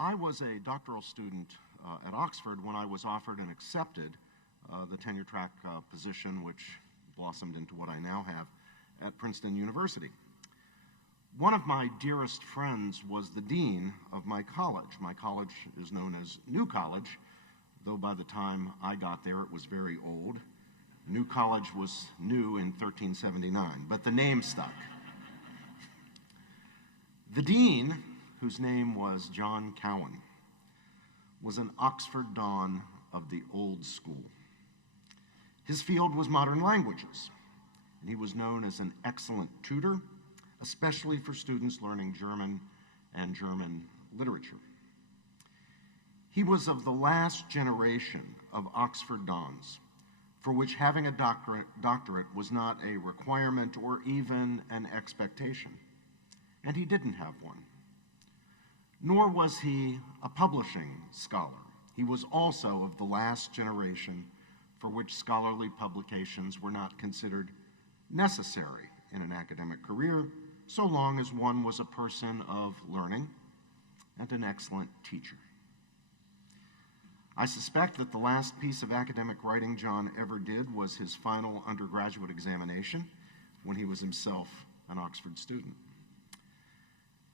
I was a doctoral student at Oxford when I was offered and accepted the tenure track position, which blossomed into what I now have at Princeton University. One of my dearest friends was the dean of my college. My college is known as New College, though by the time I got there it was very old. New College was new in 1379, but the name stuck. The dean, whose name was John Cowan, was an Oxford don of the old school. His field was modern languages, and he was known as an excellent tutor, especially for students learning German and German literature. He was of the last generation of Oxford dons, for which having a doctorate was not a requirement or even an expectation, and he didn't have one. Nor was he a publishing scholar. He was also of the last generation for which scholarly publications were not considered necessary in an academic career, so long as one was a person of learning and an excellent teacher. I suspect that the last piece of academic writing John ever did was his final undergraduate examination when he was himself an Oxford student.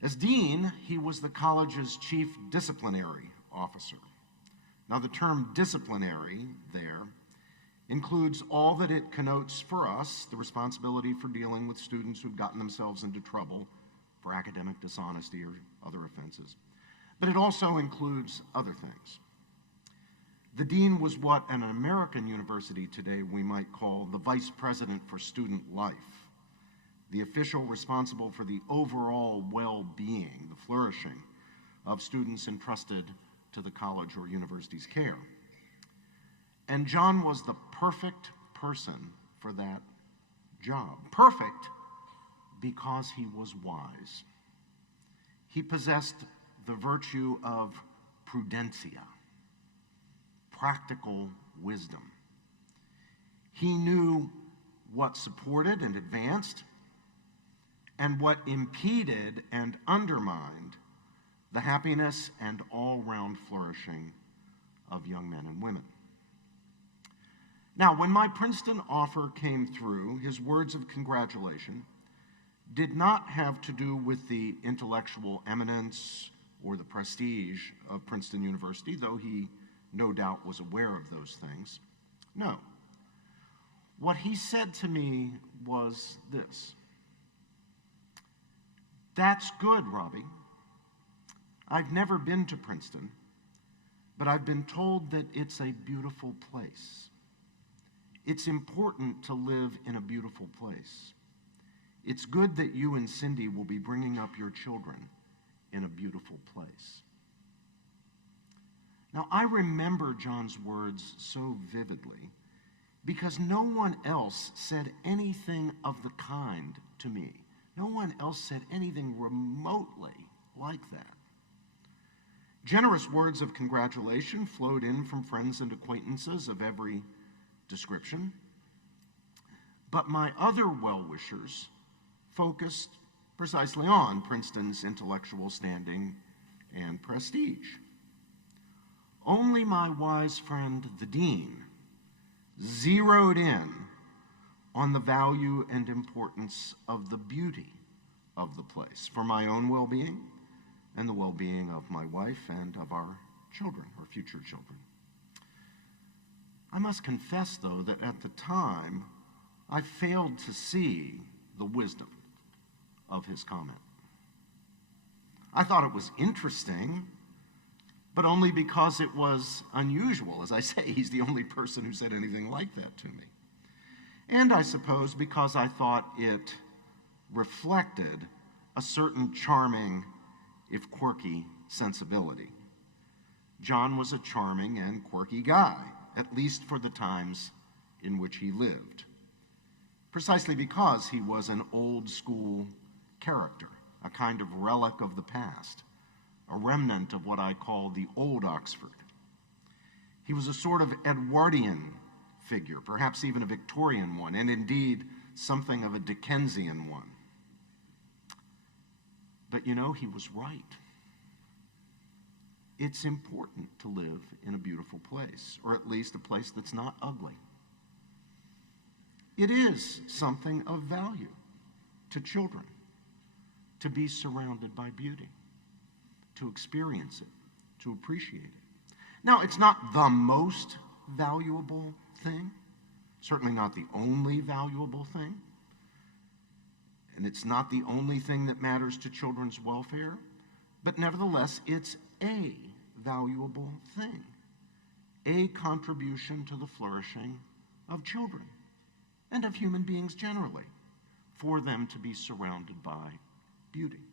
As dean, he was the college's chief disciplinary officer. Now, the term disciplinary there includes all that it connotes for us, the responsibility for dealing with students who've gotten themselves into trouble for academic dishonesty or other offenses. But it also includes other things. The dean was what in an American university today we might call the vice president for student life, the official responsible for the overall well-being, the flourishing of students entrusted to the college or university's care. And John was the perfect person for that job. Perfect because he was wise. He possessed the virtue of prudentia, practical wisdom. He knew what supported and advanced and what impeded and undermined the happiness and all-round flourishing of young men and women. Now, when my Princeton offer came through, his words of congratulation did not have to do with the intellectual eminence or the prestige of Princeton University, though he no doubt was aware of those things. No. What he said to me was this: "That's good, Robbie. I've never been to Princeton, but I've been told that it's a beautiful place. It's important to live in a beautiful place. It's good that you and Cindy will be bringing up your children in a beautiful place." Now, I remember John's words so vividly because no one else said anything of the kind to me. No one else said anything remotely like that. Generous words of congratulation flowed in from friends and acquaintances of every description, but my other well-wishers focused precisely on Princeton's intellectual standing and prestige. Only my wise friend, the dean, zeroed in on the value and importance of the beauty of the place for my own well-being and the well-being of my wife and of our children, or future children. I must confess, though, that at the time, I failed to see the wisdom of his comment. I thought it was interesting, but only because it was unusual. As I say, he's the only person who said anything like that to me. And I suppose because I thought it reflected a certain charming, if quirky, sensibility. John was a charming and quirky guy, at least for the times in which he lived, precisely because he was an old-school character, a kind of relic of the past, a remnant of what I call the old Oxford. He was a sort of Edwardian figure, perhaps even a Victorian one, and indeed something of a Dickensian one. But you know, he was right. it's important to live in a beautiful place, or at least a place that's not ugly. It is something of value to children to be surrounded by beauty, to experience it, to appreciate it. Now, it's not the most valuable thing, certainly not the only valuable thing, and it's not the only thing that matters to children's welfare, but nevertheless, it's a valuable thing, a contribution to the flourishing of children and of human beings generally, for them to be surrounded by beauty,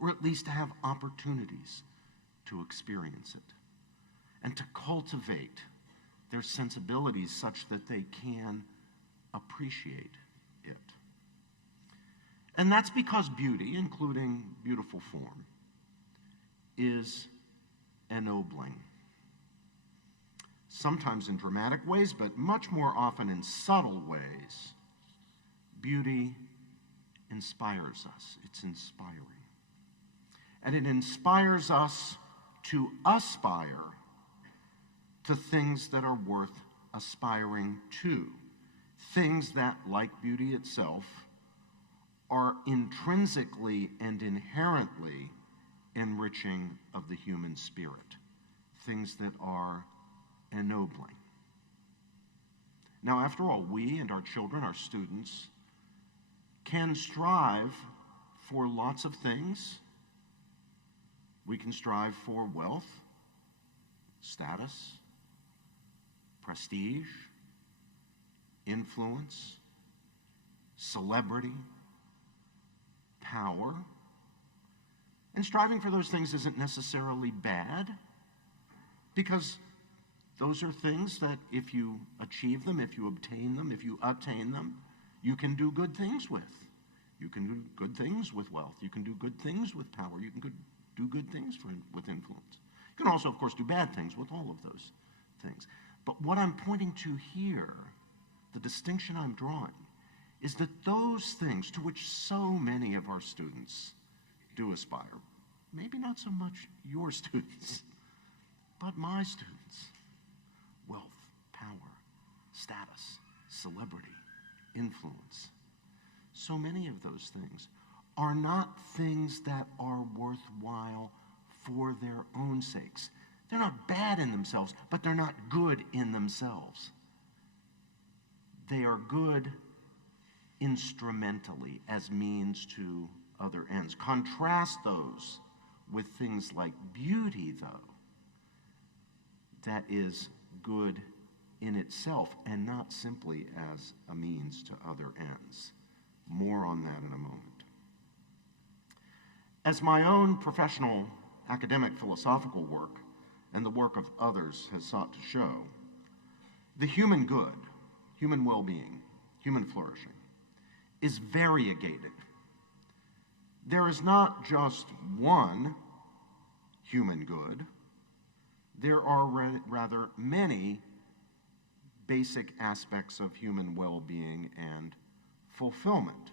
or at least to have opportunities to experience it, and to cultivate their sensibilities such that they can appreciate it. And that's because beauty, including beautiful form, is ennobling. Sometimes in dramatic ways, but much more often in subtle ways, beauty inspires us. It's inspiring. And it inspires us to aspire to things that are worth aspiring to. Things that, like beauty itself, are intrinsically and inherently enriching of the human spirit. Things that are ennobling. Now, after all, we and our children, our students, can strive for lots of things. We can strive for wealth, status, prestige, influence, celebrity, power. And striving for those things isn't necessarily bad, because those are things that if you achieve them, if you obtain them, if you attain them, you can do good things with. You can do good things with wealth. You can do good things with power. You can do good things with influence. You can also, of course, do bad things with all of those things. But what I'm pointing to here, the distinction I'm drawing, is that those things to which so many of our students do aspire, maybe not so much your students, but my students, wealth, power, status, celebrity, influence, so many of those things are not things that are worthwhile for their own sakes. They're not bad in themselves, but they're not good in themselves. They are good instrumentally as means to other ends. Contrast those with things like beauty, though, that is good in itself and not simply as a means to other ends. More on that in a moment. As my own professional academic philosophical work and the work of others has sought to show, the human good, human well-being, human flourishing is variegated. There is not just one human good. There are rather many basic aspects of human well-being and fulfillment.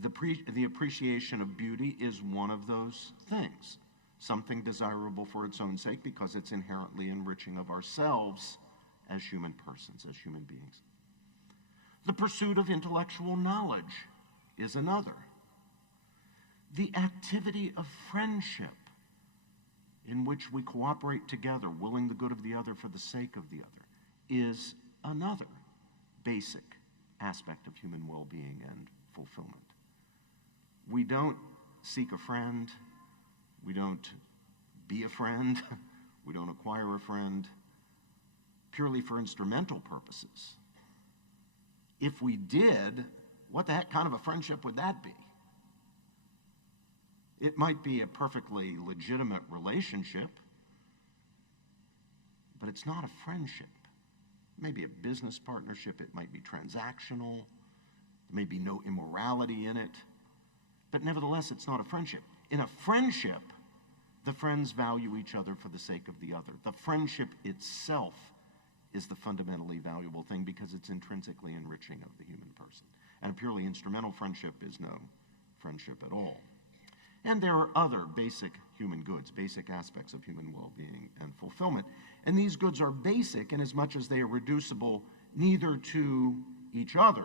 The appreciation of beauty is one of those things, something desirable for its own sake because it's inherently enriching of ourselves as human persons, as human beings. The pursuit of intellectual knowledge is another. The activity of friendship, in which we cooperate together, willing the good of the other for the sake of the other, is another basic aspect of human well-being and fulfillment. We don't seek a friend, we don't be a friend, we don't acquire a friend purely for instrumental purposes. If we did, what the heck kind of a friendship would that be? It might be a perfectly legitimate relationship, but it's not a friendship. It may be a business partnership, it might be transactional, there may be no immorality in it, but nevertheless, it's not a friendship. In a friendship, the friends value each other for the sake of the other. The friendship itself is the fundamentally valuable thing because it's intrinsically enriching of the human person. And a purely instrumental friendship is no friendship at all. And there are other basic human goods, basic aspects of human well-being and fulfillment. And these goods are basic in as much as they are reducible neither to each other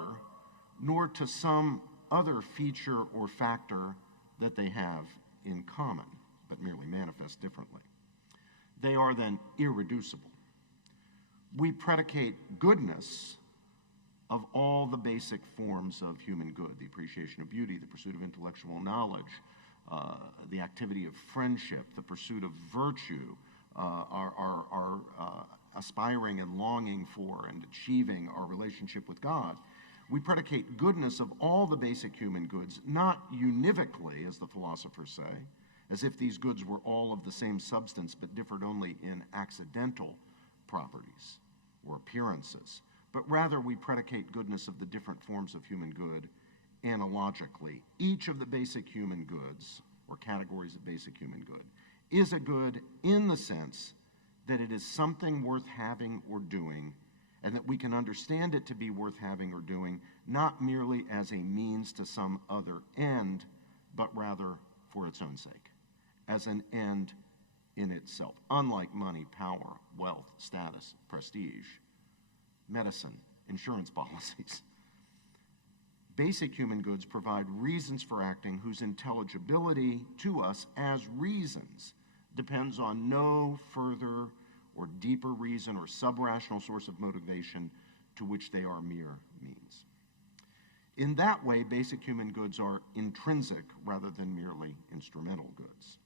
nor to some other feature or factor that they have in common, but merely manifest differently. They are then irreducible. We predicate goodness of all the basic forms of human good, the appreciation of beauty, the pursuit of intellectual knowledge, the activity of friendship, the pursuit of virtue, our aspiring and longing for and achieving our relationship with God. We predicate goodness of all the basic human goods, not univocally, as the philosophers say, as if these goods were all of the same substance but differed only in accidental properties or appearances, but rather we predicate goodness of the different forms of human good analogically. Each of the basic human goods, or categories of basic human good, is a good in the sense that it is something worth having or doing, and that we can understand it to be worth having or doing, not merely as a means to some other end, but rather for its own sake, as an end in itself. Unlike money, power, wealth, status, prestige, medicine, insurance policies, basic human goods provide reasons for acting whose intelligibility to us as reasons depends on no further or deeper reason or sub-rational source of motivation to which they are mere means. In that way, basic human goods are intrinsic rather than merely instrumental goods.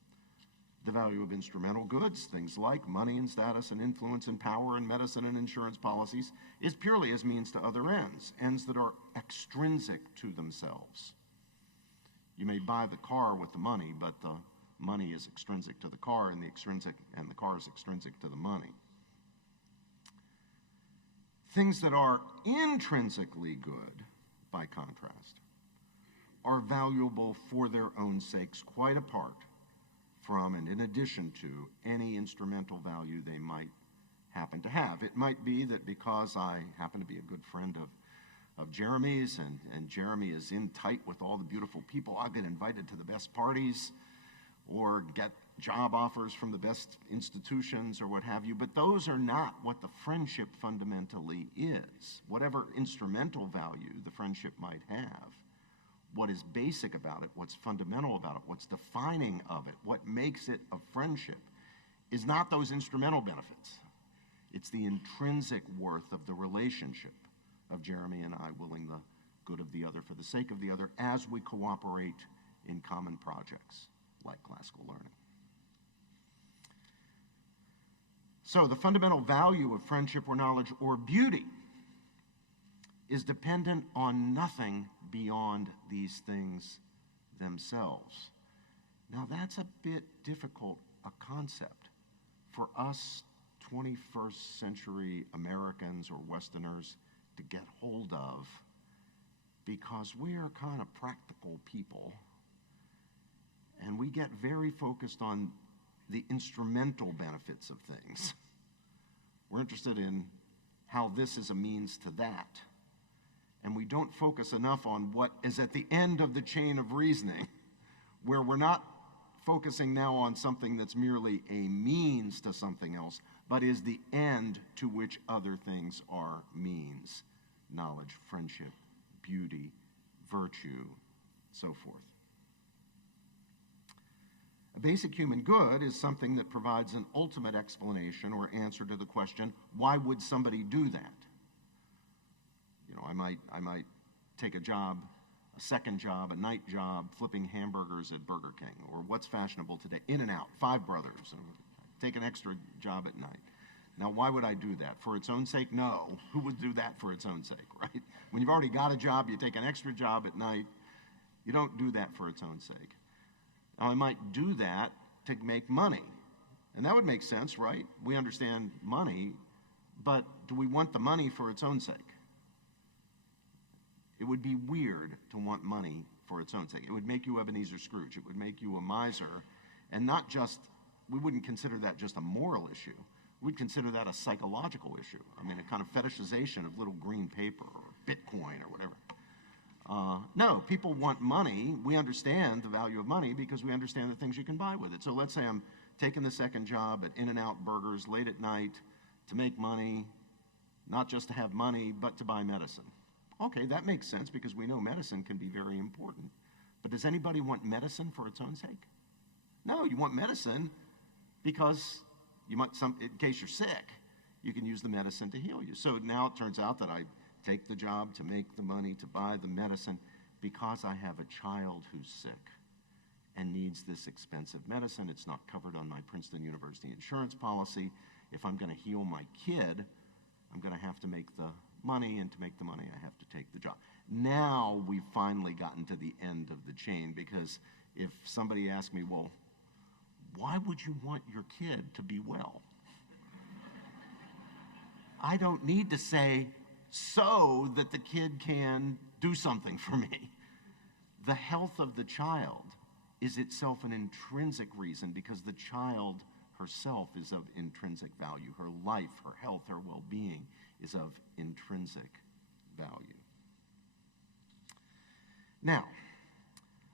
The value of instrumental goods, things like money and status and influence and power and medicine and insurance policies, is purely as means to other ends, ends that are extrinsic to themselves. You may buy the car with the money, but the money is extrinsic to the car, and the car is extrinsic to the money. Things that are intrinsically good, by contrast, are valuable for their own sakes, quite apart from and in addition to any instrumental value they might happen to have. It might be that because I happen to be a good friend of Jeremy's, and Jeremy is in tight with all the beautiful people, I'll get invited to the best parties or get job offers from the best institutions or what have you, but those are not what the friendship fundamentally is. Whatever instrumental value the friendship might have, what is basic about it, what's fundamental about it, what's defining of it, what makes it a friendship, is not those instrumental benefits. It's the intrinsic worth of the relationship of Jeremy and I willing the good of the other for the sake of the other as we cooperate in common projects like classical learning. So the fundamental value of friendship or knowledge or beauty is dependent on nothing beyond these things themselves. Now that's a bit difficult a concept for us 21st century Americans or Westerners to get hold of, because we are kind of practical people and we get very focused on the instrumental benefits of things. We're interested in how this is a means to that. And we don't focus enough on what is at the end of the chain of reasoning, where we're not focusing now on something that's merely a means to something else, but is the end to which other things are means: knowledge, friendship, beauty, virtue, so forth. A basic human good is something that provides an ultimate explanation or answer to the question, why would somebody do that? You know, I might take a job, a second job, a night job, flipping hamburgers at Burger King, or what's fashionable today, In-N-Out, Five Brothers, and take an extra job at night. Now, why would I do that? For its own sake? No. Who would do that for its own sake, right? When you've already got a job, you take an extra job at night. You don't do that for its own sake. Now, I might do that to make money, and that would make sense, right? We understand money, but do we want the money for its own sake? It would be weird to want money for its own sake. It would make you Ebenezer Scrooge. It would make you a miser, and not just, we wouldn't consider that just a moral issue. We'd consider that a psychological issue. I mean, a kind of fetishization of little green paper or Bitcoin or whatever. No, people want money. We understand the value of money because we understand the things you can buy with it. So let's say I'm taking the second job at In-N-Out Burgers late at night to make money, not just to have money, but to buy medicine. Okay, that makes sense because we know medicine can be very important. But does anybody want medicine for its own sake? No, you want medicine because you might, in case you're sick, you can use the medicine to heal you. So now it turns out that I take the job to make the money to buy the medicine because I have a child who's sick and needs this expensive medicine. It's not covered on my Princeton University insurance policy. If I'm going to heal my kid, I'm going to have to make the money, and to make the money, I have to take the job. Now we've finally gotten to the end of the chain, because if somebody asked me, well, why would you want your kid to be well? I don't need to say, so that the kid can do something for me. The health of the child is itself an intrinsic reason, because the child herself is of intrinsic value. Her life, her health, her well-being is of intrinsic value. Now,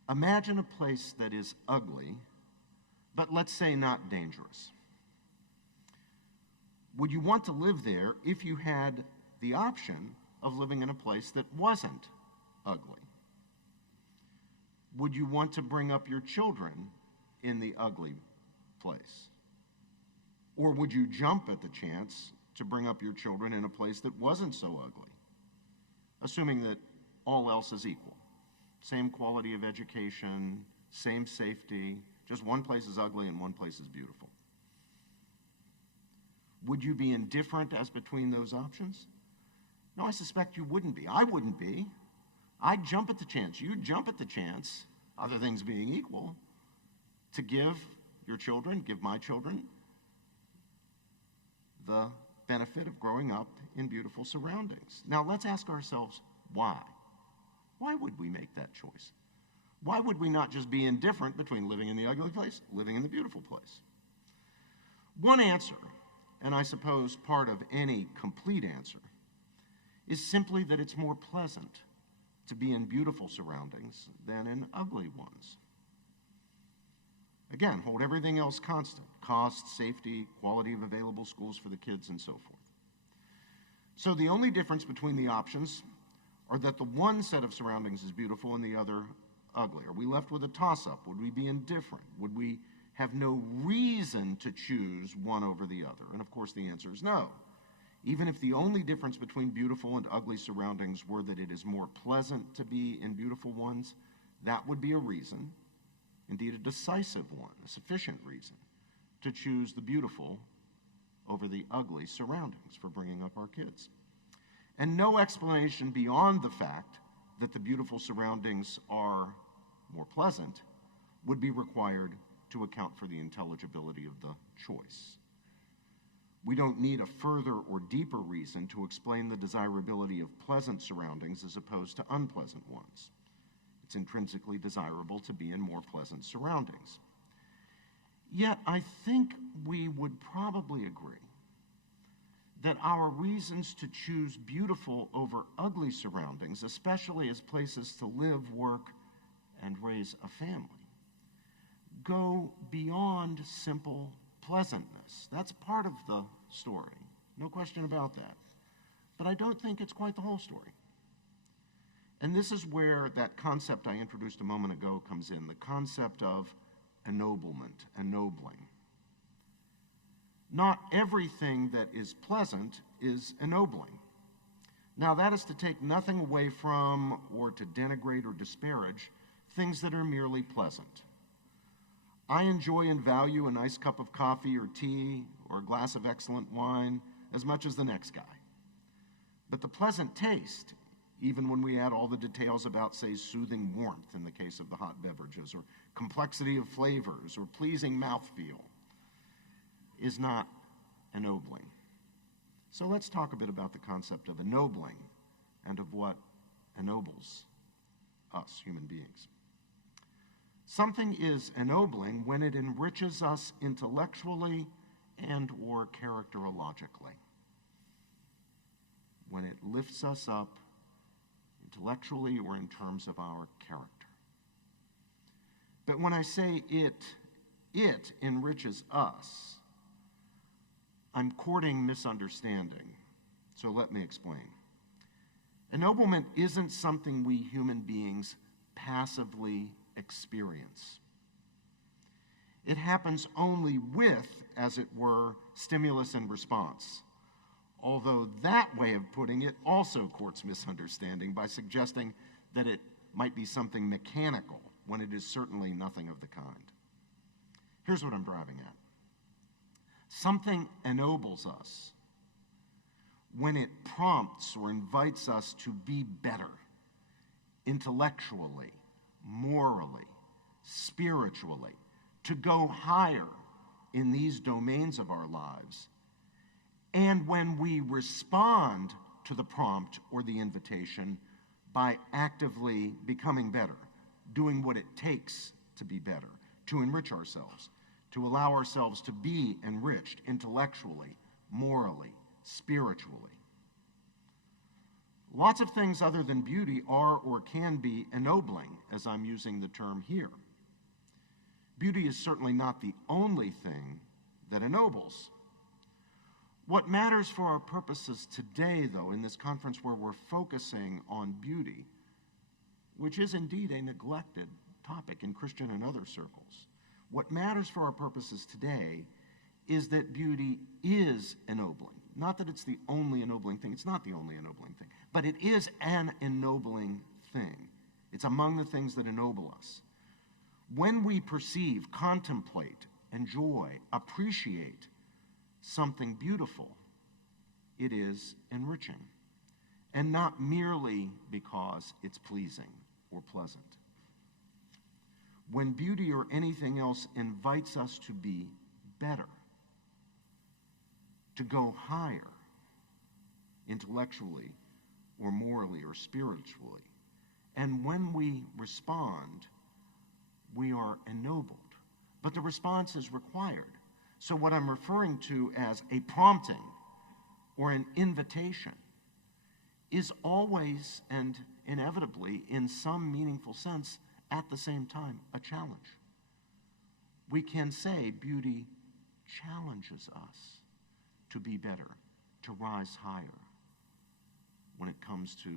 imagine a place that is ugly, but let's say not dangerous. Would you want to live there if you had the option of living in a place that wasn't ugly? Would you want to bring up your children in the ugly place? Or would you jump at the chance to bring up your children in a place that wasn't so ugly, assuming that all else is equal? Same quality of education, same safety, just one place is ugly and one place is beautiful. Would you be indifferent as between those options? No, I suspect you wouldn't be. I wouldn't be. I'd jump at the chance. You'd jump at the chance, other things being equal, to give your children, give my children, the benefit of growing up in beautiful surroundings. Now let's ask ourselves, why? Why would we make that choice? Why would we not just be indifferent between living in the ugly place, living in the beautiful place? One answer, and I suppose part of any complete answer, is simply that it's more pleasant to be in beautiful surroundings than in ugly ones. Again, hold everything else constant: cost, safety, quality of available schools for the kids, and so forth. So the only difference between the options are that the one set of surroundings is beautiful and the other ugly. Are we left with a toss-up? Would we be indifferent? Would we have no reason to choose one over the other? And of course the answer is no. Even if the only difference between beautiful and ugly surroundings were that it is more pleasant to be in beautiful ones, that would be a reason, indeed a decisive one, a sufficient reason, to choose the beautiful over the ugly surroundings for bringing up our kids. And no explanation beyond the fact that the beautiful surroundings are more pleasant would be required to account for the intelligibility of the choice. We don't need a further or deeper reason to explain the desirability of pleasant surroundings as opposed to unpleasant ones. It's intrinsically desirable to be in more pleasant surroundings. Yet I think we would probably agree that our reasons to choose beautiful over ugly surroundings, especially as places to live, work, and raise a family, go beyond simple pleasantness. That's part of the story, no question about that. But I don't think it's quite the whole story. And this is where that concept I introduced a moment ago comes in, the concept of ennoblement, ennobling. Not everything that is pleasant is ennobling. Now, that is to take nothing away from or to denigrate or disparage things that are merely pleasant. I enjoy and value a nice cup of coffee or tea or a glass of excellent wine as much as the next guy. But the pleasant taste, even when we add all the details about, say, soothing warmth in the case of the hot beverages, or complexity of flavors, or pleasing mouthfeel, is not ennobling. So let's talk a bit about the concept of ennobling and of what ennobles us, human beings. Something is ennobling when it enriches us intellectually and or characterologically. When it lifts us up intellectually or in terms of our character. But when I say it enriches us, I'm courting misunderstanding. So let me explain. Ennoblement isn't something we human beings passively experience. It happens only with, as it were, stimulus and response. Although that way of putting it also courts misunderstanding by suggesting that it might be something mechanical when it is certainly nothing of the kind. Here's what I'm driving at. Something ennobles us when it prompts or invites us to be better, intellectually, morally, spiritually, to go higher in these domains of our lives. And when we respond to the prompt or the invitation by actively becoming better, doing what it takes to be better, to enrich ourselves, to allow ourselves to be enriched intellectually, morally, spiritually. Lots of things other than beauty are or can be ennobling, as I'm using the term here. Beauty is certainly not the only thing that ennobles. What matters for our purposes today, though, in this conference where we're focusing on beauty, which is indeed a neglected topic in Christian and other circles, what matters for our purposes today is that beauty is ennobling. Not that it's the only ennobling thing. It's not the only ennobling thing. But it is an ennobling thing. It's among the things that ennoble us. When we perceive, contemplate, enjoy, appreciate something beautiful, it is enriching. And not merely because it's pleasing or pleasant. When beauty or anything else invites us to be better, to go higher, intellectually or morally or spiritually, and when we respond, we are ennobled. But the response is required. So what I'm referring to as a prompting or an invitation is always and inevitably, in some meaningful sense, at the same time, a challenge. We can say beauty challenges us to be better, to rise higher when it comes to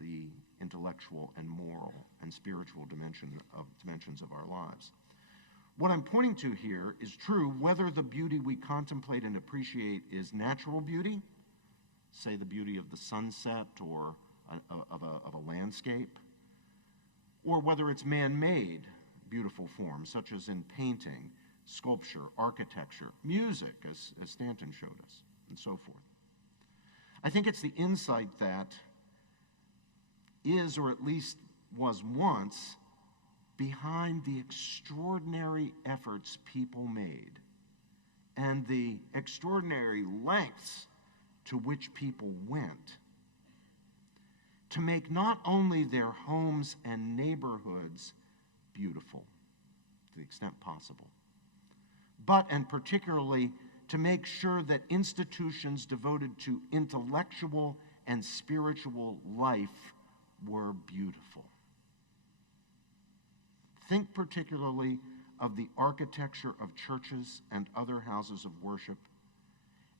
the intellectual and moral and spiritual dimensions of our lives. What I'm pointing to here is true whether the beauty we contemplate and appreciate is natural beauty, say the beauty of the sunset or of a landscape, or whether it's man-made beautiful forms, such as in painting, sculpture, architecture, music, as Stanton showed us, and so forth. I think it's the insight that is, or at least was once, behind the extraordinary efforts people made and the extraordinary lengths to which people went to make not only their homes and neighborhoods beautiful to the extent possible, but, and particularly, to make sure that institutions devoted to intellectual and spiritual life were beautiful. Think particularly of the architecture of churches and other houses of worship,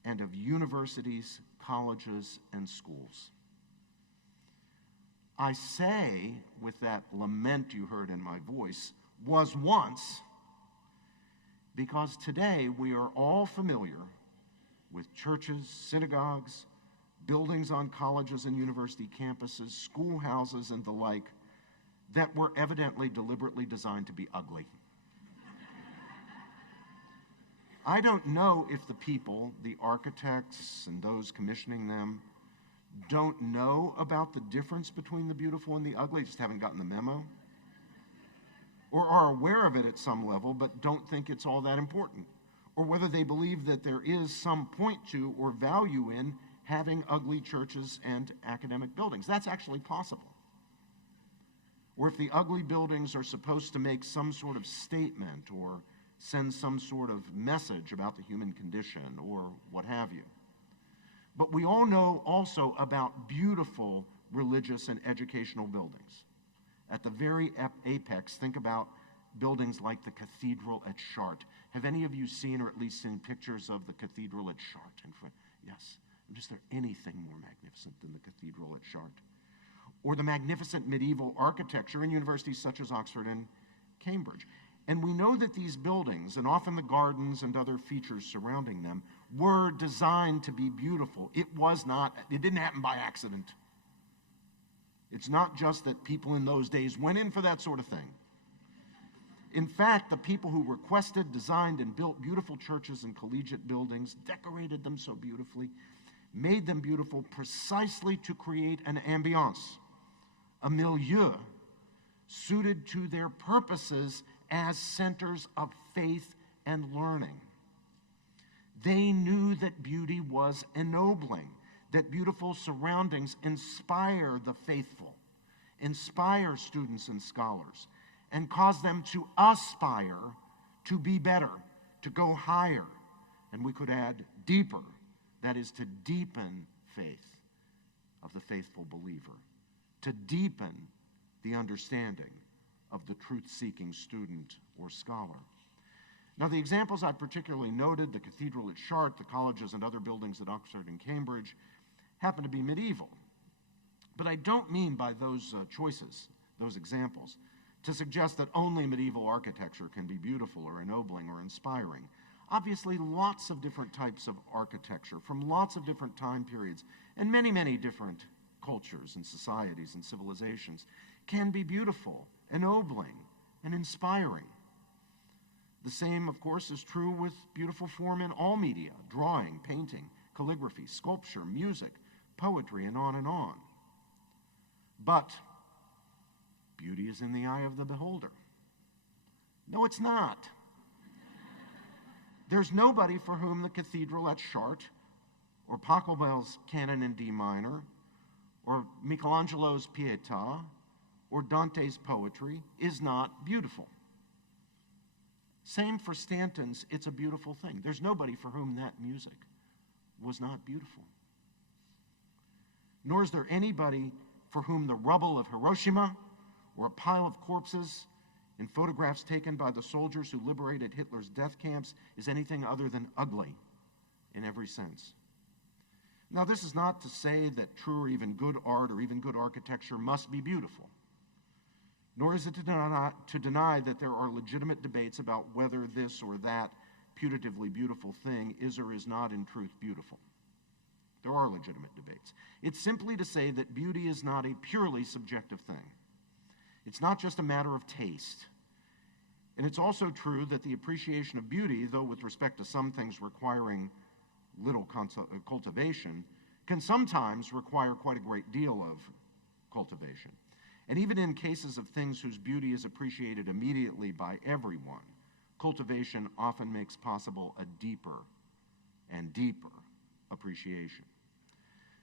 and of universities, colleges, and schools. I say, with that lament you heard in my voice, was once, because today we are all familiar with churches, synagogues, buildings on colleges and university campuses, schoolhouses, and the like, that were evidently deliberately designed to be ugly. I don't know if the people, the architects and those commissioning them, don't know about the difference between the beautiful and the ugly, just haven't gotten the memo, or are aware of it at some level but don't think it's all that important, or whether they believe that there is some point to or value in having ugly churches and academic buildings. That's actually possible. Or if the ugly buildings are supposed to make some sort of statement or send some sort of message about the human condition or what have you. But we all know also about beautiful, religious, and educational buildings. At the very apex, think about buildings like the cathedral at Chartres. Have any of you seen or at least seen pictures of the cathedral at Chartres? Yes. Is there anything more magnificent than the cathedral at Chartres? Or the magnificent medieval architecture in universities such as Oxford and Cambridge. And we know that these buildings, and often the gardens and other features surrounding them, were designed to be beautiful. It didn't happen by accident. It's not just that people in those days went in for that sort of thing. In fact, the people who requested, designed, and built beautiful churches and collegiate buildings, decorated them so beautifully, made them beautiful precisely to create an ambiance, a milieu, suited to their purposes as centers of faith and learning. They knew that beauty was ennobling, that beautiful surroundings inspire the faithful, inspire students and scholars, and cause them to aspire to be better, to go higher, and we could add deeper, that is to deepen faith of the faithful believer, to deepen the understanding of the truth-seeking student or scholar. Now, the examples I particularly noted, the cathedral at Chartres, the colleges and other buildings at Oxford and Cambridge, happen to be medieval. But I don't mean by those choices, those examples, to suggest that only medieval architecture can be beautiful or ennobling or inspiring. Obviously, lots of different types of architecture from lots of different time periods and many, many different cultures and societies and civilizations can be beautiful, ennobling, and inspiring. The same, of course, is true with beautiful form in all media: drawing, painting, calligraphy, sculpture, music, poetry, and on and on. But beauty is in the eye of the beholder. No, it's not. There's nobody for whom the cathedral at Chartres, or Pachelbel's Canon in D minor, or Michelangelo's Pietà, or Dante's poetry is not beautiful. Same for Stanton's It's a Beautiful Thing. There's nobody for whom that music was not beautiful. Nor is there anybody for whom the rubble of Hiroshima or a pile of corpses in photographs taken by the soldiers who liberated Hitler's death camps is anything other than ugly in every sense. Now, this is not to say that true or even good art or even good architecture must be beautiful. Nor is it to deny that there are legitimate debates about whether this or that putatively beautiful thing is or is not in truth beautiful. There are legitimate debates. It's simply to say that beauty is not a purely subjective thing. It's not just a matter of taste. And it's also true that the appreciation of beauty, though with respect to some things requiring little cultivation, can sometimes require quite a great deal of cultivation. And even in cases of things whose beauty is appreciated immediately by everyone, cultivation often makes possible a deeper and deeper appreciation.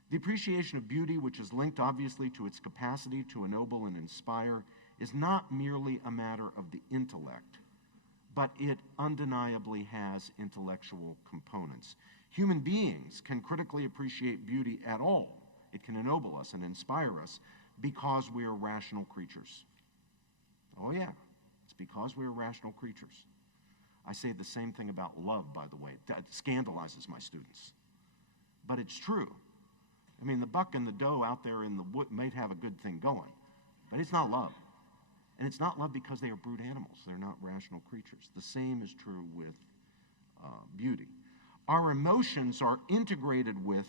The appreciation of beauty, which is linked obviously to its capacity to ennoble and inspire, is not merely a matter of the intellect, but it undeniably has intellectual components. Human beings can critically appreciate beauty at all. It can ennoble us and inspire us because we are rational creatures. Oh yeah, it's because we are rational creatures. I say the same thing about love, by the way. That scandalizes my students. But it's true. I mean, the buck and the doe out there in the wood might have a good thing going, but it's not love. And it's not love because they are brute animals. They're not rational creatures. The same is true with beauty. Our emotions are integrated with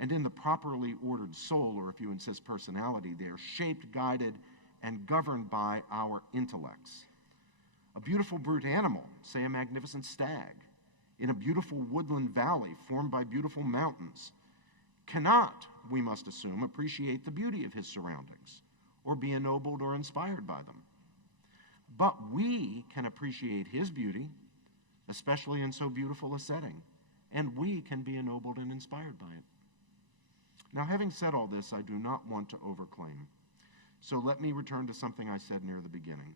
and in the properly ordered soul, or if you insist personality, they are shaped, guided, and governed by our intellects. A beautiful brute animal, say a magnificent stag, in a beautiful woodland valley formed by beautiful mountains, cannot, we must assume, appreciate the beauty of his surroundings or be ennobled or inspired by them. But we can appreciate his beauty, especially in so beautiful a setting, and we can be ennobled and inspired by it. Now, having said all this, I do not want to overclaim. So let me return to something I said near the beginning.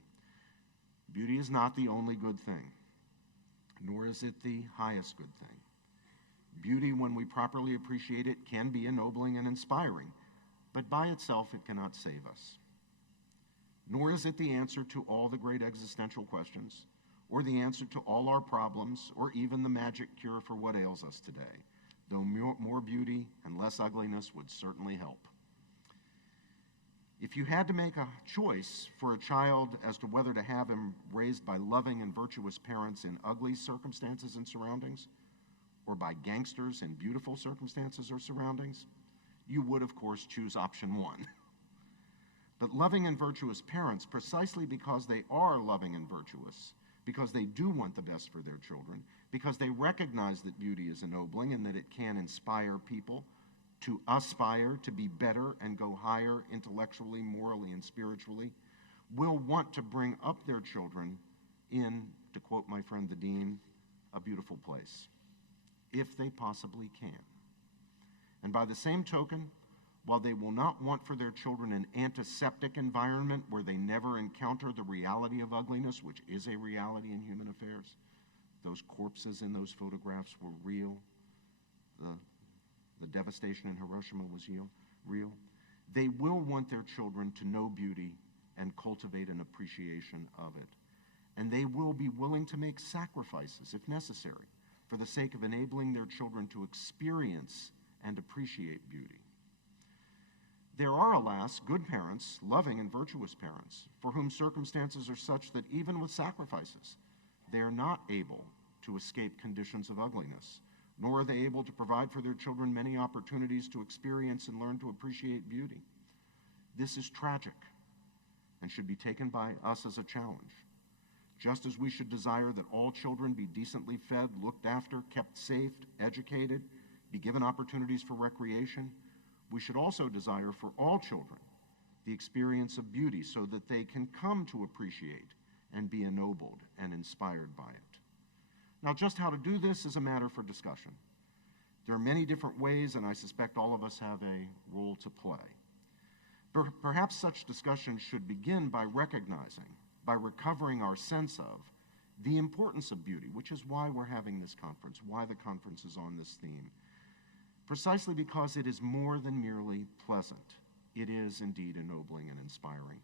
Beauty is not the only good thing, nor is it the highest good thing. Beauty, when we properly appreciate it, can be ennobling and inspiring, but by itself it cannot save us. Nor is it the answer to all the great existential questions, or the answer to all our problems, or even the magic cure for what ails us today, though more beauty and less ugliness would certainly help. If you had to make a choice for a child as to whether to have him raised by loving and virtuous parents in ugly circumstances and surroundings, or by gangsters in beautiful circumstances or surroundings, you would, of course, choose option one. But loving and virtuous parents, precisely because they are loving and virtuous, because they do want the best for their children, because they recognize that beauty is ennobling and that it can inspire people to aspire to be better and go higher intellectually, morally, and spiritually, will want to bring up their children in, to quote my friend the dean, a beautiful place, if they possibly can. And by the same token, while they will not want for their children an antiseptic environment where they never encounter the reality of ugliness, which is a reality in human affairs, those corpses in those photographs were real, the devastation in Hiroshima was real. They will want their children to know beauty and cultivate an appreciation of it. And they will be willing to make sacrifices, if necessary, for the sake of enabling their children to experience and appreciate beauty. There are, alas, good parents, loving and virtuous parents, for whom circumstances are such that even with sacrifices, they are not able to escape conditions of ugliness, nor are they able to provide for their children many opportunities to experience and learn to appreciate beauty. This is tragic and should be taken by us as a challenge. Just as we should desire that all children be decently fed, looked after, kept safe, educated, be given opportunities for recreation, we should also desire for all children the experience of beauty so that they can come to appreciate and be ennobled and inspired by it. Now, just how to do this is a matter for discussion. There are many different ways, and I suspect all of us have a role to play. Perhaps such discussion should begin by recovering our sense of the importance of beauty, which is why we're having this conference, why the conference is on this theme. Precisely because it is more than merely pleasant. It is indeed ennobling and inspiring.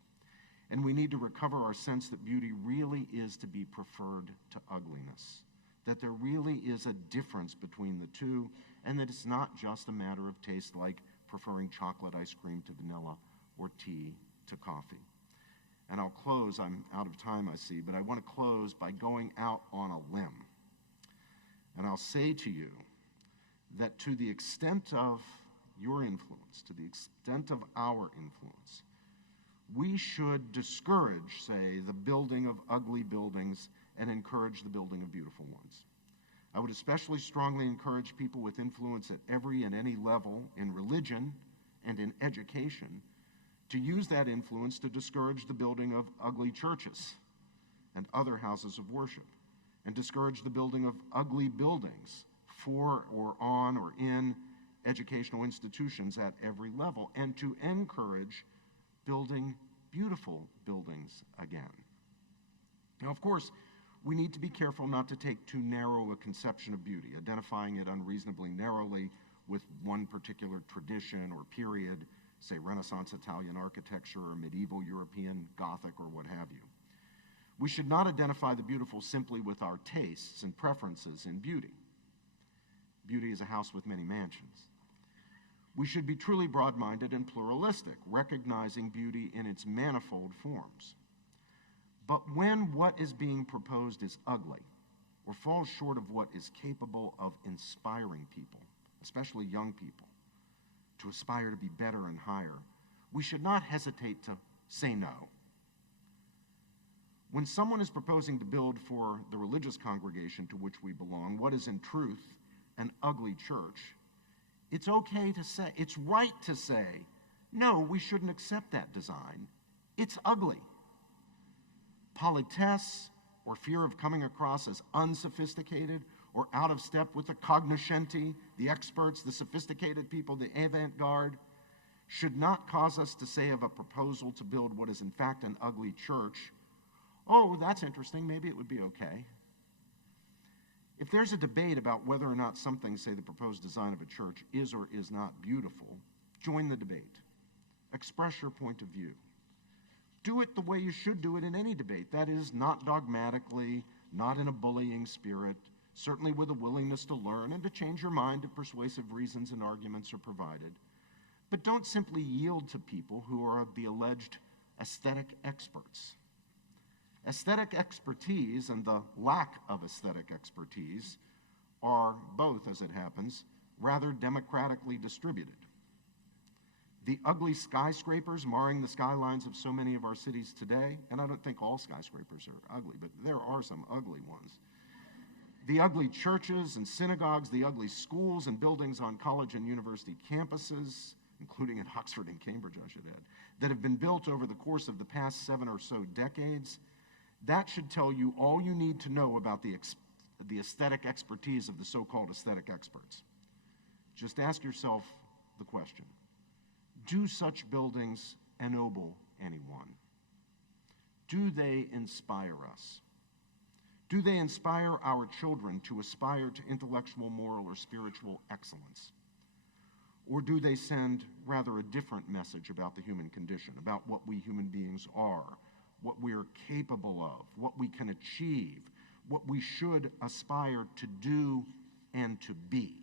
And we need to recover our sense that beauty really is to be preferred to ugliness, that there really is a difference between the two, and that it's not just a matter of taste, like preferring chocolate ice cream to vanilla or tea to coffee. And I'll close, I'm out of time I see, but I want to close by going out on a limb. And I'll say to you that to the extent of your influence, to the extent of our influence, we should discourage, say, the building of ugly buildings and encourage the building of beautiful ones. I would especially strongly encourage people with influence at every and any level in religion and in education to use that influence to discourage the building of ugly churches and other houses of worship, and discourage the building of ugly buildings for or on or in educational institutions at every level, and to encourage building beautiful buildings again. Now, of course, we need to be careful not to take too narrow a conception of beauty, identifying it unreasonably narrowly with one particular tradition or period, say Renaissance Italian architecture or medieval European Gothic or what have you. We should not identify the beautiful simply with our tastes and preferences in beauty. Beauty is a house with many mansions. We should be truly broad-minded and pluralistic, recognizing beauty in its manifold forms. But when what is being proposed is ugly, or falls short of what is capable of inspiring people, especially young people, to aspire to be better and higher, we should not hesitate to say no. When someone is proposing to build for the religious congregation to which we belong what is in truth an ugly church, it's okay to say, it's right to say, no, we shouldn't accept that design. It's ugly. Politesse or fear of coming across as unsophisticated or out of step with the cognoscenti, the experts, the sophisticated people, the avant-garde, should not cause us to say of a proposal to build what is in fact an ugly church, oh, that's interesting, maybe it would be okay. If there's a debate about whether or not something, say the proposed design of a church, is or is not beautiful, join the debate. Express your point of view. Do it the way you should do it in any debate. That is, not dogmatically, not in a bullying spirit, certainly with a willingness to learn and to change your mind if persuasive reasons and arguments are provided. But don't simply yield to people who are the alleged aesthetic experts. Aesthetic expertise and the lack of aesthetic expertise are both, as it happens, rather democratically distributed. The ugly skyscrapers marring the skylines of so many of our cities today, and I don't think all skyscrapers are ugly, but there are some ugly ones. The ugly churches and synagogues, the ugly schools and buildings on college and university campuses, including in Oxford and Cambridge, I should add, that have been built over the course of the past 7 or so decades, that should tell you all you need to know about the aesthetic expertise of the so-called aesthetic experts. Just ask yourself the question, do such buildings ennoble anyone? Do they inspire us? Do they inspire our children to aspire to intellectual, moral, or spiritual excellence? Or do they send rather a different message about the human condition, about what we human beings are, what we are capable of, what we can achieve, what we should aspire to do and to be?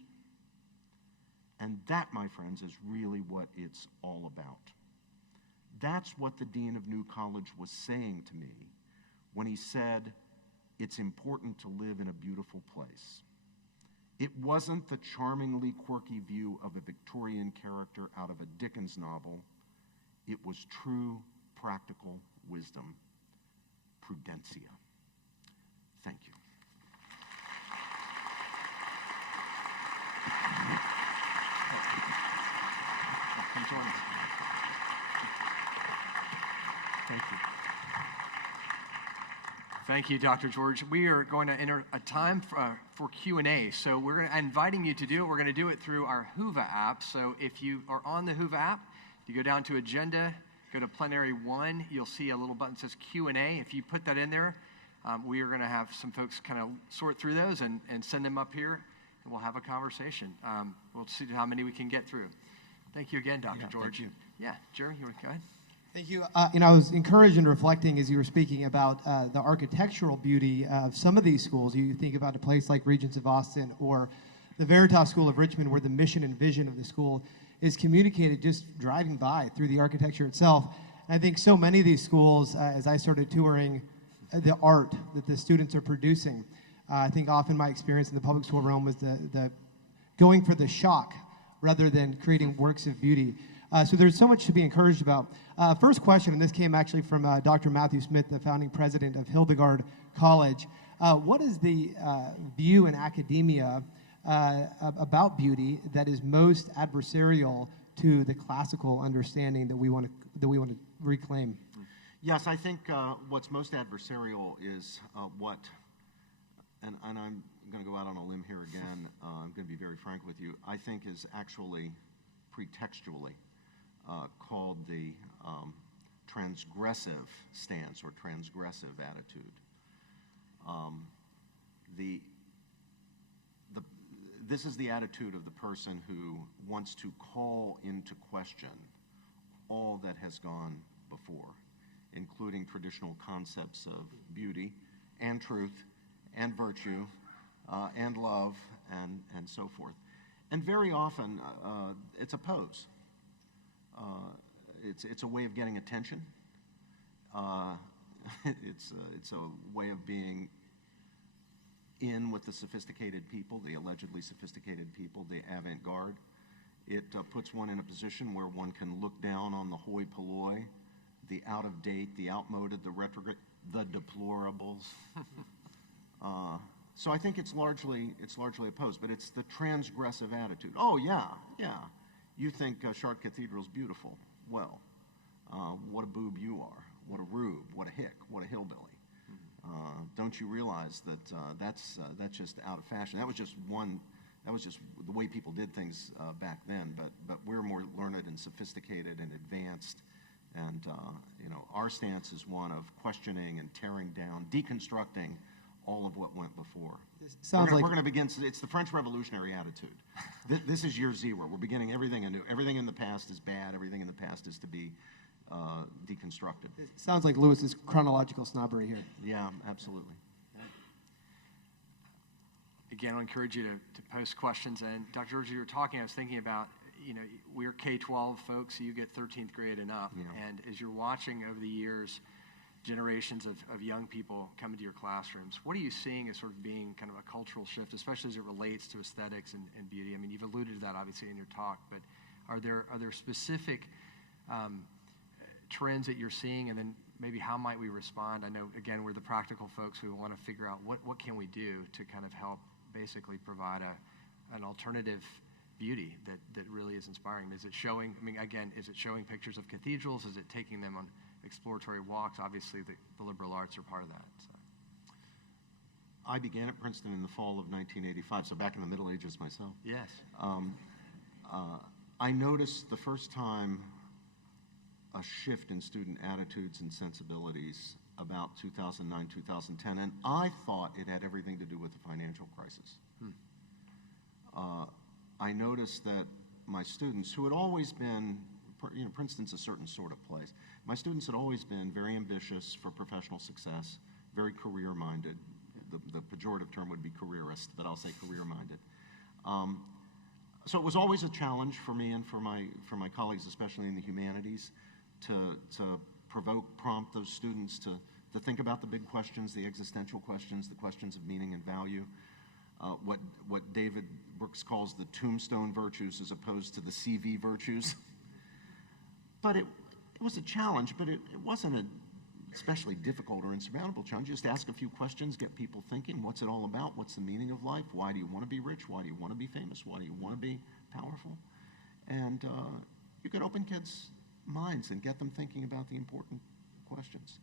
And that, my friends, is really what it's all about. That's what the Dean of New College was saying to me when he said, it's important to live in a beautiful place. It wasn't the charmingly quirky view of a Victorian character out of a Dickens novel. It was true, practical wisdom, prudentia. Thank you. Come join us. Thank you. Thank you, Dr. George. We are going to enter a time for Q&A. So we're inviting you to do it. We're going to do it through our Whova app. So if you are on the Whova app, you go down to Agenda, go to Plenary 1, you'll see a little button that says Q&A. If you put that in there, we are going to have some folks kind of sort through those and send them up here, and we'll have a conversation. We'll see how many we can get through. Thank you again, Dr. George. Thank you. Yeah, Jerry, you want to go ahead? Thank you. I was encouraged in reflecting as you were speaking about the architectural beauty of some of these schools. You think about a place like Regents of Austin or the Veritas School of Richmond, where the mission and vision of the school is communicated just driving by through the architecture itself. And I think so many of these schools, as I started touring the art that the students are producing, I think often my experience in the public school realm was the going for the shock rather than creating works of beauty. So there's so much to be encouraged about. First question, and this came actually from Dr. Matthew Smith, the founding president of Hildegard College. What is the view in academia about beauty that is most adversarial to the classical understanding that we want to reclaim? Yes, I think what's most adversarial is and I'm going to go out on a limb here again, I'm going to be very frank with you, I think is actually pretextually called the transgressive stance or transgressive attitude. This is the attitude of the person who wants to call into question all that has gone before, including traditional concepts of beauty and truth and virtue and love and so forth. And very often it's a pose. It's a way of getting attention. It's a way of being in with the sophisticated people, the allegedly sophisticated people, the avant-garde. It puts one in a position where one can look down on the hoi polloi, the out-of-date, the outmoded, the retrograde, the deplorables. So I think it's largely opposed, but it's the transgressive attitude. Oh yeah. You think Chartres Cathedral's beautiful. Well, what a boob you are. What a rube. What a hick. What a hillbilly. Don't you realize that that's just out of fashion? That was just the way people did things back then. But we're more learned and sophisticated and advanced, and our stance is one of questioning and tearing down, deconstructing all of what went before. Sounds like we're going to begin. It's the French Revolutionary attitude. This is year zero. We're beginning everything anew. Everything in the past is bad. Everything in the past is to be deconstructed. it sounds like Lewis's chronological snobbery here. Yeah, absolutely. Again, I'll encourage you to post questions. And Dr. George, you were talking, I was thinking about, we're K-12 folks, so you get 13th grade and up. Yeah. And as you're watching over the years, generations of young people come into your classrooms, what are you seeing as sort of being kind of a cultural shift, especially as it relates to aesthetics and beauty? I mean, you've alluded to that obviously in your talk, but are there specific trends that you're seeing, and then maybe how might we respond? I know, again, we're the practical folks who want to figure out what can we do to kind of help basically provide an alternative beauty that really is inspiring. Is it showing, is it showing pictures of cathedrals? Is it taking them on exploratory walks? Obviously, the liberal arts are part of that. So. I began at Princeton in the fall of 1985, so back in the Middle Ages myself. Yes. I noticed the first time a shift in student attitudes and sensibilities about 2009, 2010, and I thought it had everything to do with the financial crisis. I noticed that my students, who had always been, Princeton's a certain sort of place, my students had always been very ambitious for professional success, very career-minded. The pejorative term would be careerist, but I'll say career-minded. So it was always a challenge for me and for my colleagues, especially in the humanities, to prompt those students to think about the big questions, the existential questions, the questions of meaning and value, what David Brooks calls the tombstone virtues as opposed to the CV virtues. But it was a challenge, but it wasn't an especially difficult or insurmountable challenge. Just ask a few questions, get people thinking, what's it all about? What's the meaning of life? Why do you want to be rich? Why do you want to be famous? Why do you want to be powerful? And you can open kids' minds and get them thinking about the important questions.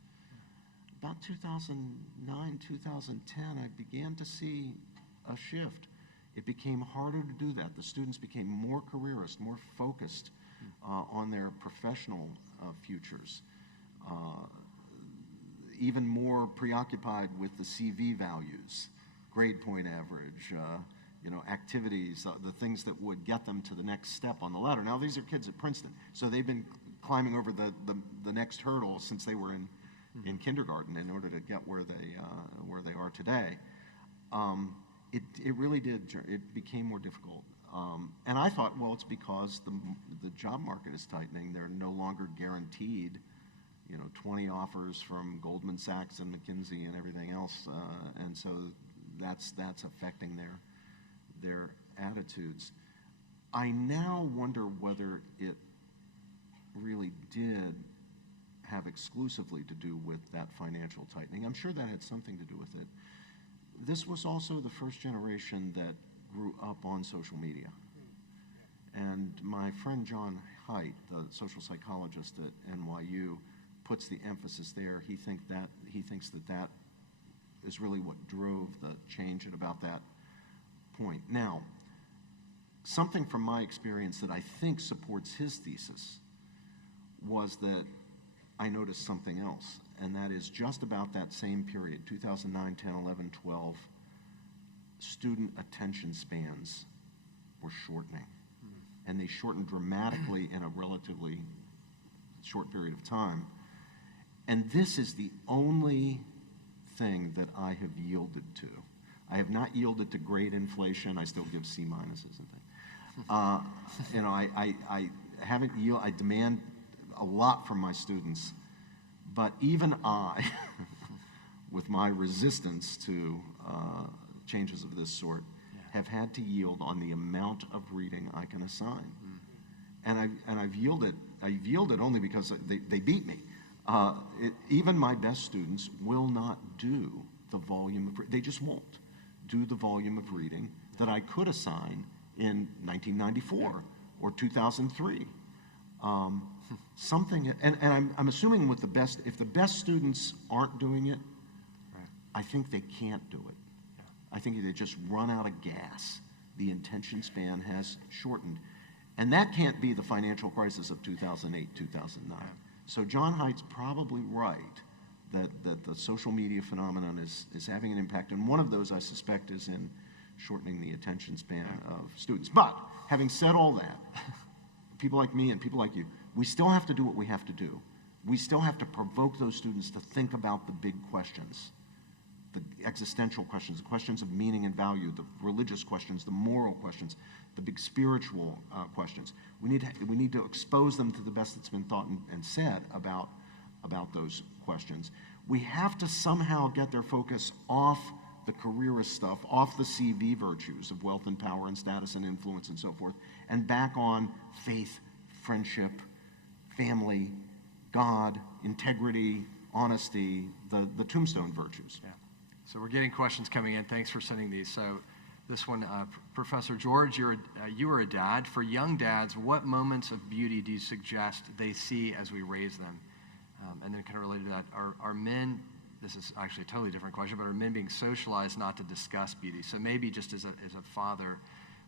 About 2009, 2010, I began to see a shift. It became harder to do that. The students became more careerist, more focused on their professional futures, even more preoccupied with the CV values, grade point average, activities, the things that would get them to the next step on the ladder. Now, these are kids at Princeton, so they've been climbing over the next hurdle since they were in kindergarten in order to get where they are today. It really did. It became more difficult. And I thought, well, it's because the job market is tightening. They're no longer guaranteed, 20 offers from Goldman Sachs and McKinsey and everything else, and so that's affecting their attitudes. I now wonder whether it really did have exclusively to do with that financial tightening. I'm sure that had something to do with it. This was also the first generation that grew up on social media. And my friend John Haidt, the social psychologist at NYU, puts the emphasis there. He thinks that is really what drove the change at about that point. Now, something from my experience that I think supports his thesis was that I noticed something else, and that is just about that same period, 2009, 10, 11, 12, student attention spans were shortening. And they shortened dramatically in a relatively short period of time. And this is the only thing that I have yielded to. I have not yielded to grade inflation. I still give C minuses and things. I haven't yielded. I demand a lot from my students, but even I, with my resistance to changes of this sort, have had to yield on the amount of reading I can assign. And I've yielded only because they beat me. Even my best students will not do the volume of, they just won't do the volume of reading that I could assign in 1994 or 2003. Something, and I'm assuming with the best, if the best students aren't doing it, I think they can't do it. I think they just run out of gas. The attention span has shortened. And that can't be the financial crisis of 2008, 2009. So John Haidt's probably right that the social media phenomenon is having an impact. And one of those, I suspect, is in shortening the attention span of students. But having said all that, people like me and people like you, we still have to do what we have to do. We still have to provoke those students to think about the big questions, the existential questions, the questions of meaning and value, the religious questions, the moral questions, the big spiritual questions. We need to expose them to the best that's been thought and said about those questions. We have to somehow get their focus off the careerist stuff, off the CV virtues of wealth and power and status and influence and so forth, and back on faith, friendship, family, God, integrity, honesty, the tombstone virtues. Yeah. So we're getting questions coming in. Thanks for sending these. So this one, Professor George, you are a dad. For young dads, what moments of beauty do you suggest they see as we raise them? And then kind of related to that, are men, this is actually a totally different question, but are men being socialized not to discuss beauty? So maybe just as a father,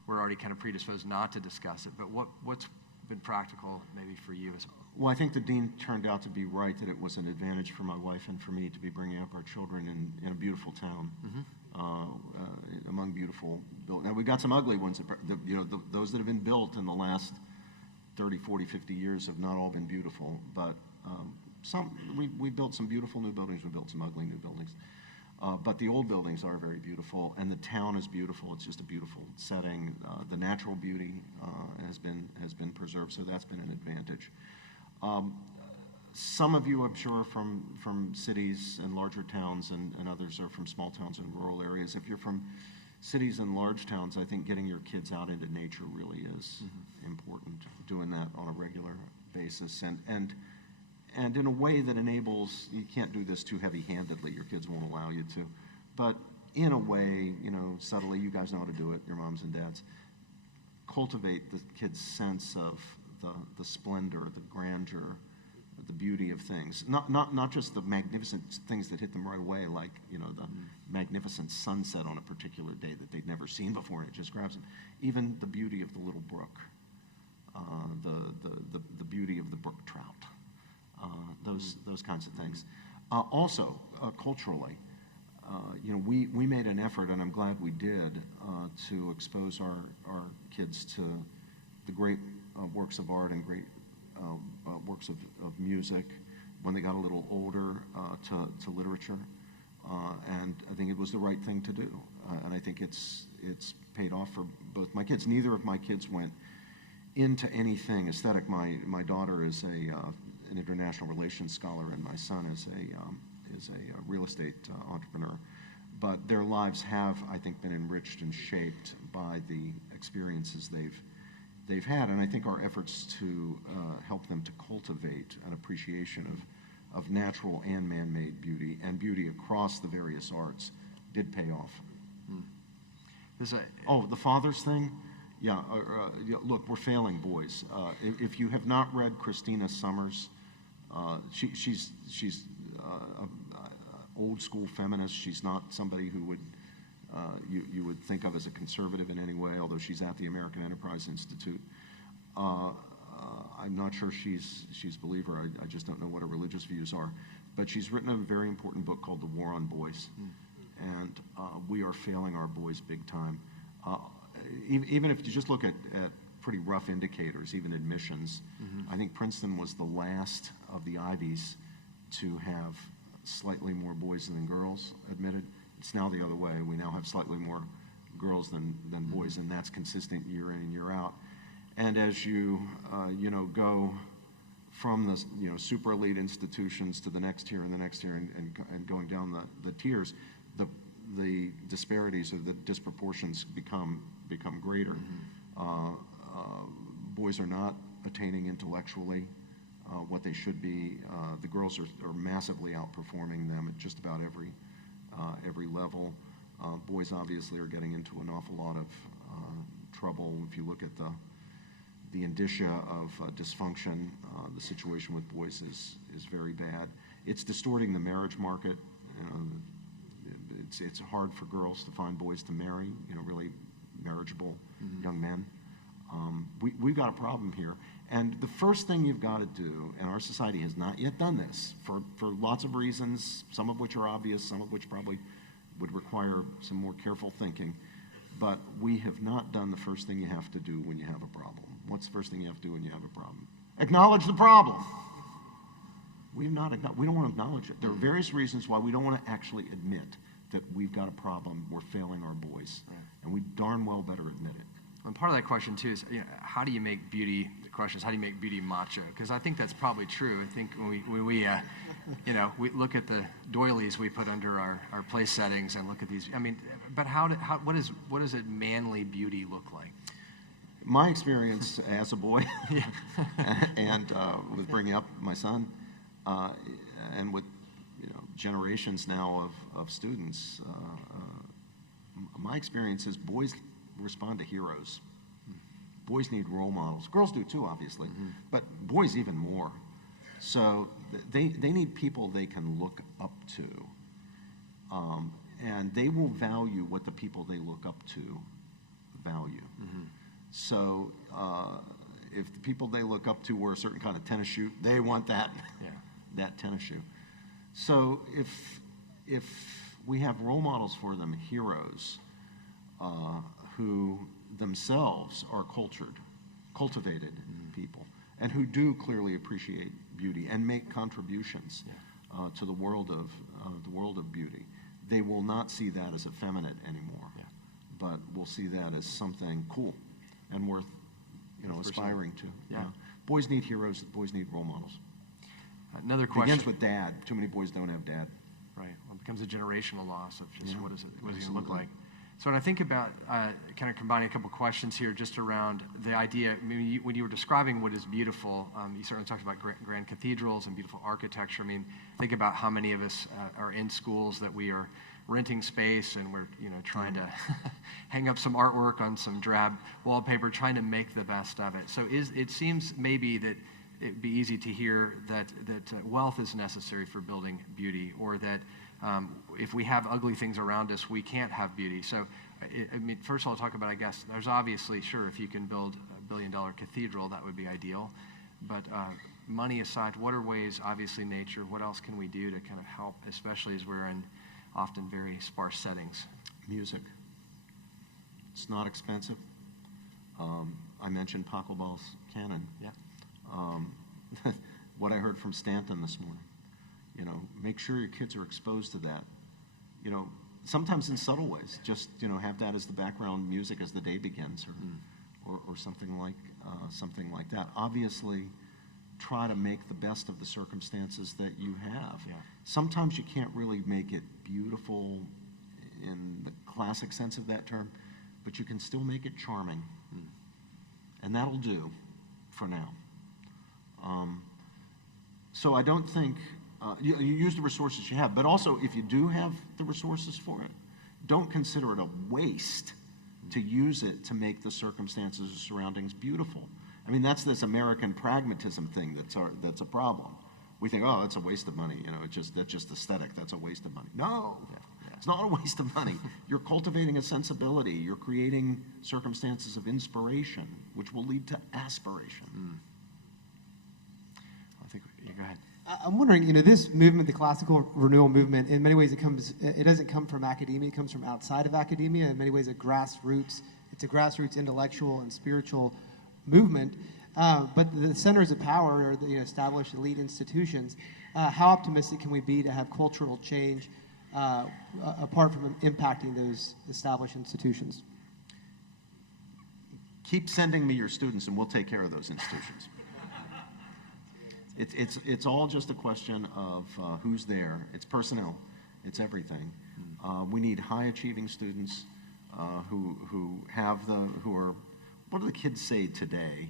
we're already kind of predisposed not to discuss it, but what's been practical maybe for you as well? Well, I think the dean turned out to be right, that it was an advantage for my wife and for me to be bringing up our children in a beautiful town, among beautiful buildings. Now, we've got some ugly ones, those that have been built in the last 30, 40, 50 years have not all been beautiful, but we built some beautiful new buildings, we built some ugly new buildings. But the old buildings are very beautiful, and the town is beautiful. It's just a beautiful setting. The natural beauty has been preserved, so that's been an advantage. Some of you, I'm sure, from cities and larger towns, and others are from small towns and rural areas. If you're from cities and large towns, I think getting your kids out into nature really is important. Doing that on a regular basis, and in a way that enables, you can't do this too heavy-handedly, your kids won't allow you to, but in a way, subtly, you guys know how to do it, your moms and dads, cultivate the kids' sense of the splendor, the grandeur, the beauty of things. Not just the magnificent things that hit them right away, like, the magnificent sunset on a particular day that they'd never seen before, and it just grabs them. Even the beauty of the little brook, the beauty of the brook trout. Those kinds of things. Also, culturally, we made an effort, and I'm glad we did, to expose our kids to the great works of art and great works of music when they got a little older, to literature. And I think it was the right thing to do. And I think it's paid off for both my kids. Neither of my kids went into anything aesthetic. My daughter is an international relations scholar, and my son is a real estate entrepreneur. But their lives have, I think, been enriched and shaped by the experiences they've had, and I think our efforts to help them to cultivate an appreciation of natural and man-made beauty and beauty across the various arts did pay off. The fathers thing? Yeah, look, we're failing boys. If you have not read Christina Summers, she's old school feminist. She's not somebody who would you would think of as a conservative in any way, although she's at the American Enterprise Institute. I'm not sure she's a believer. I just don't know what her religious views are. But she's written a very important book called The War on Boys. And we are failing our boys big time. Even if you just look at pretty rough indicators, even admissions, I think Princeton was the last of the Ivies to have slightly more boys than girls admitted. It's now the other way. We now have slightly more girls than boys, and that's consistent year in and year out. And as you go from the super elite institutions to the next tier and the next tier, and going down the tiers, the disparities or the disproportions become greater. Boys are not attaining intellectually what they should be. The girls are massively outperforming them at just about every level. Boys obviously are getting into an awful lot of trouble. If you look at the indicia of dysfunction, the situation with boys is very bad. It's distorting the marriage market. It's hard for girls to find boys to marry, really marriageable young men. We've got a problem here. And the first thing you've got to do, and our society has not yet done this for lots of reasons, some of which are obvious, some of which probably would require some more careful thinking, but we have not done the first thing you have to do when you have a problem. What's the first thing you have to do when you have a problem? Acknowledge the problem. We don't want to acknowledge it. There are various reasons why we don't want to actually admit that we've got a problem, we're failing our boys, and we darn well better admit it. And part of that question, too, is how do you make beauty, the question is, how do you make beauty macho? Because I think that's probably true. I think when we look at the doilies we put under our place settings and look at these, but what does a manly beauty look like? My experience as a boy and with bringing up my son and with generations now of students, my experience is boys respond to heroes. Boys need role models. Girls do too, obviously, but boys even more. So they need people they can look up to, and they will value what the people they look up to value. So if the people they look up to wear a certain kind of tennis shoe, they want that that tennis shoe. So if we have role models for them, heroes, who themselves are cultivated people, and who do clearly appreciate beauty and make contributions to the world of beauty, they will not see that as effeminate anymore, but will see that as something cool and worth aspiring to. Boys need heroes. Boys need role models. Another question. Begins with dad. Too many boys don't have dad. Right. Well, it becomes a generational loss of just what does it look like. So when I think about kind of combining a couple questions here just around the idea, when you were describing what is beautiful, you certainly talked about grand cathedrals and beautiful architecture. Think about how many of us are in schools that we are renting space and we're trying to hang up some artwork on some drab wallpaper, trying to make the best of it. So it seems maybe that it'd be easy to hear that wealth is necessary for building beauty, or that if we have ugly things around us, we can't have beauty. So, first of all, talk about, I guess, there's obviously, sure, if you can build $1 billion cathedral, that would be ideal. But money aside, what are ways, obviously nature, what else can we do to kind of help, especially as we're in often very sparse settings? Music. It's not expensive. I mentioned Pachelbel's canon. What I heard from Stanton this morning. Make sure your kids are exposed to that. Sometimes in subtle ways. Just have that as the background music as the day begins, or something like that. Obviously, try to make the best of the circumstances that you have. Sometimes you can't really make it beautiful in the classic sense of that term, but you can still make it charming, and that'll do for now. So I don't think you use the resources you have, but also if you do have the resources for it, don't consider it a waste to use it to make the circumstances or surroundings beautiful. That's this American pragmatism thing that's a problem. We think, oh, it's a waste of money. That's just aesthetic. That's a waste of money. No, it's not a waste of money. You're cultivating a sensibility. You're creating circumstances of inspiration, which will lead to aspiration. Go ahead. I'm wondering, this movement, the classical renewal movement, in many ways it doesn't come from academia, it comes from outside of academia. In many ways, it's a grassroots intellectual and spiritual movement. But the centers of power are the established elite institutions. How optimistic can we be to have cultural change apart from impacting those established institutions? Keep sending me your students and we'll take care of those institutions. It's all just a question of who's there. It's personnel. It's everything. We need high-achieving students who are, what do the kids say today?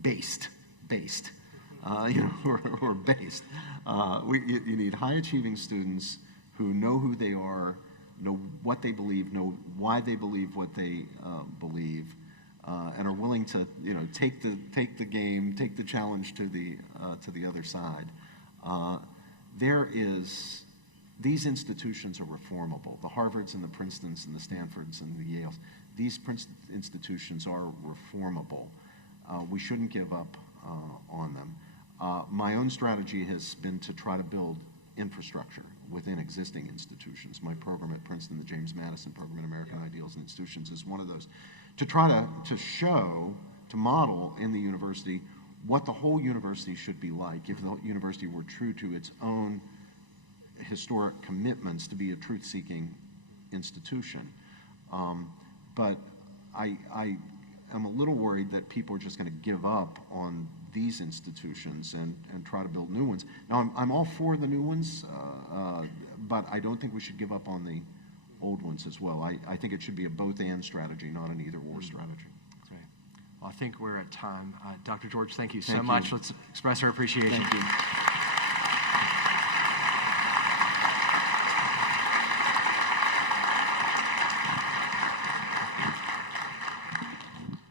Based. Who are based. You need high-achieving students who know who they are, know what they believe, know why they believe what they believe, and are willing to, take the game, take the challenge to the other side. These institutions are reformable. The Harvards and the Princetons and the Stanfords and the Yales. these institutions are reformable. We shouldn't give up on them. My own strategy has been to try to build infrastructure within existing institutions. My program at Princeton, the James Madison Program in American Ideals and Institutions, is one of those. To try to show, to model in the university what the whole university should be like if the university were true to its own historic commitments to be a truth-seeking institution. But I am a little worried that people are just going to give up on these institutions and try to build new ones. Now, I'm all for the new ones, but I don't think we should give up on the old ones as well. I think it should be a both-and strategy, not an either-or strategy. That's right. Well, I think we're at time. Dr. George, thank you so Thank you. much. Let's express our appreciation. Thank you.